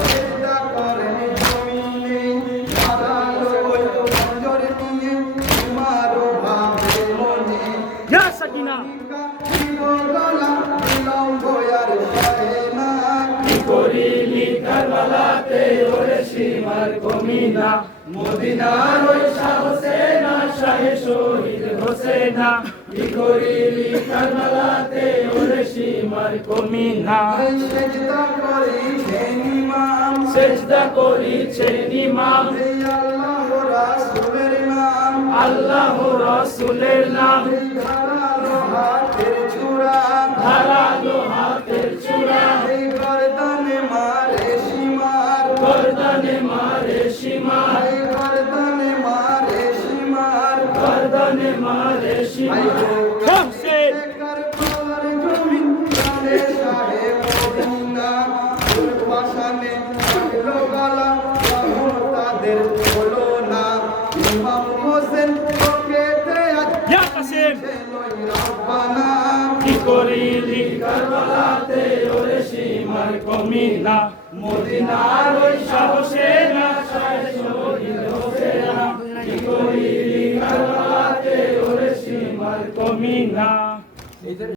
সেজদা করেন জমিনে হারালো ওই বঞ্জর নিয়ে তোমারও ভাবে মনে ইয়া সাকিনা করিলি কারবালাতে ওরে সীমার কমিনা মদিনার ওই শাহ হোসেনা শাহে শহীদ হোসেনা কি করিলি কারবালাতে ওরে সীমার কমিনা সেজদা করেছেন ইমাম সেজদা করিছেন ইমাম আল্লাহ রাসূলের নাম আল্লাহ রাসূলের নাম ধারালো হাতের ছুরা ধারালো হাতের চূড়া গর্দানে মারে সীমার গর্দানে মারে সীমার গর্দানে মারে সীমার গর্দানে মারে সীমার হোসেন কারবালার জমিন জানে শাহে মদিনা পাশানে লাগলো গলা তখন তাদের হলো না ইমাম হোসেন চোখেতে ইয়া কাসিম রব্বানা কি করিলি কারবালাতে ওরে সীমার কমিনা মদিনার ওই শাহ হোসেনা শাহে শহীদ হোসেনা কি করিলি কারবালাতে ওরে সীমার কমিনা